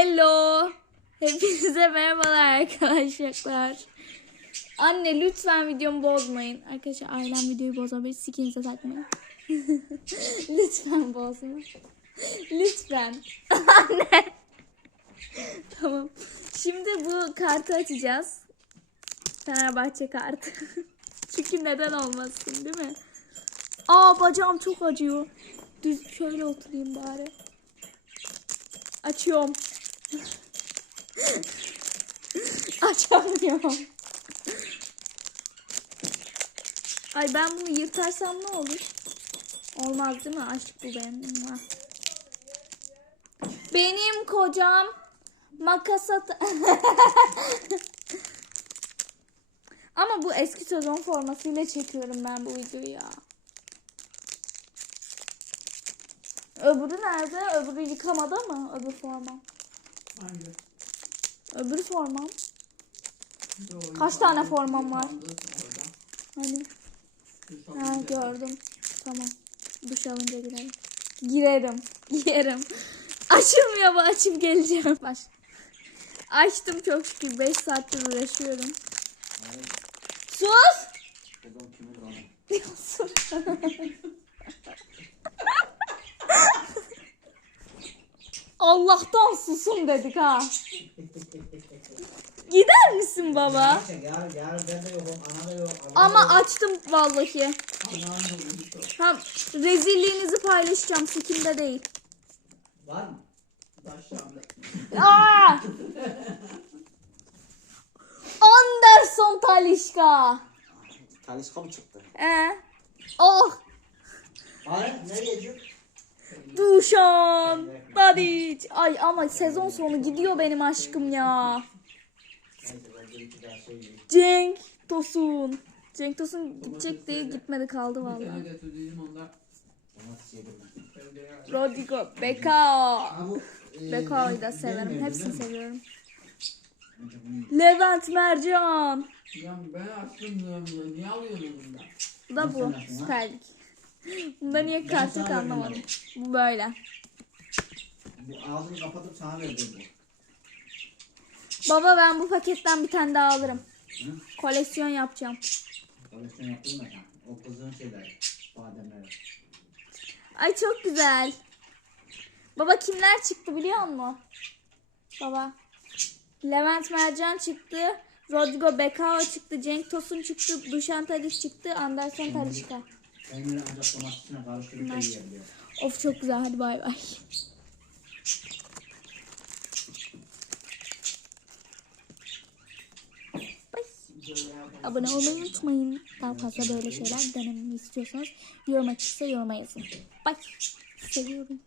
Hello. Hepinize merhabalar arkadaşlar. Anne lütfen videomu bozmayın. Arkadaşlar ailem videoyu bozabilir. Sikinize takmayın. lütfen bozma. Lütfen. Anne. tamam. Şimdi bu kartı açacağız. Fenerbahçe kartı. Çünkü neden olmasın değil mi? Aa bacağım çok acıyor. Düz şöyle oturayım bari. Açıyorum. Açamıyorum. Ay ben bunu yırtarsam ne olur? Olmaz değil mi? Aşk bu benim. Benim kocam makas at... Ama bu eski sezon formasıyla çekiyorum ben bu videoyu ya. Öbürü nerede? Öbürü yıkamada mı? Öbür formam. Hangi? Öbür formam. Doğru. Kaç tane formam var? Hani Duş ha gördüm. Tamam. Duş alınca girerim. Girerim. Girerim. Açılmıyor bu açıp geleceğim. Baş. Açtım çok şükür. 5 saattir uğraşıyorum. Sus! Sus. Allah'tan susun dedik ha. Gider misin baba? Yarın, yarın ben de yokum, ana da yok. Ama açtım vallahi. Hem rezilliğinizi paylaşacağım. Sikimde değil. Var mı? Aa! Anderson Talişka. Talişka mı çıktı? Ee? Oh! Bari ne geziyor? Duşan. Tadic. Ay ama sezon sonu gidiyor benim aşkım ya. Cenk Tosun. Cenk Tosun gidecekti. Gitmedi kaldı vallahi. Rodrigo bu... e, Becao'yu da severim. Hepsini seviyorum. Bunu- Levent Mercan. Ya ben açtım. Niye alıyorsun bundan? Bu da bu. Süper Lig. Bunda niye kart yok anlamadım. Bu böyle. Bu ağzını kapatıp sana verdim bu. Baba ben bu paketten bir tane daha alırım. Hı? Koleksiyon yapacağım. Koleksiyon yaptın mı? O kızın şeyleri. Bademleri. Ay çok güzel. Baba kimler çıktı biliyor musun? Baba. Levent Mercan çıktı. Rodrigo Becao çıktı. Cenk Tosun çıktı. Dušan Tadic çıktı. Anderson Talişka. Peyniri ancak domatesine karıştırıp da yiyebiliyor. Of çok güzel. Hadi bay bay. Abone olmayı unutmayın. Daha fazla böyle şeyler denememi istiyorsanız yorum açıksa yoruma yazın. Bye. Seviyorum.